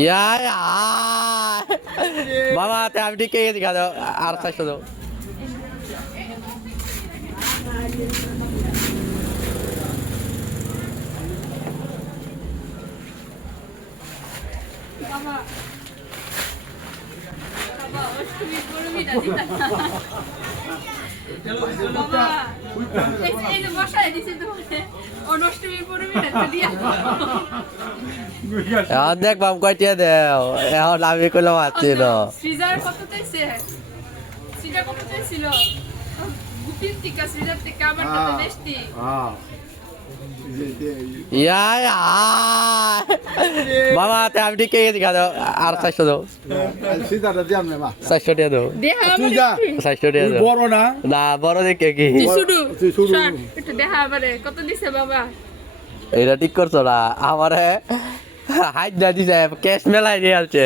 ইয়াই বাবা আমি ঠিক গেছি খাওয়া আর 400 দাও বাবা বাবা অষ্টমী করবি না দিতা বাবা এই যে বসায় দিছি তোমাকে অষ্টমী করবি না দিয়া এখন দেখ বাম কয়টিয়া দেও এখন আমি কইলাম আছি না সৃজার কত চাইছে সৃজা কত চাইছিল গুপির টিকা সৃজার টিকা আমার কত বেশি ইয়াই বাবা আমি ঠিক গেছি খাওয়া আর 400 দাও সিধাটা দিয়াম না মা 400 টাকা দাও দেখা তুই যা 400 টাকা দাও বড় না না বড় দেখে কি শুরু তুই শুরু। একটু দেখা আমারে কত দিছে বাবা এটা ঠিক করছো না আমারে হাইট না দিছে ক্যাশ মেলাই দিয়ে আছে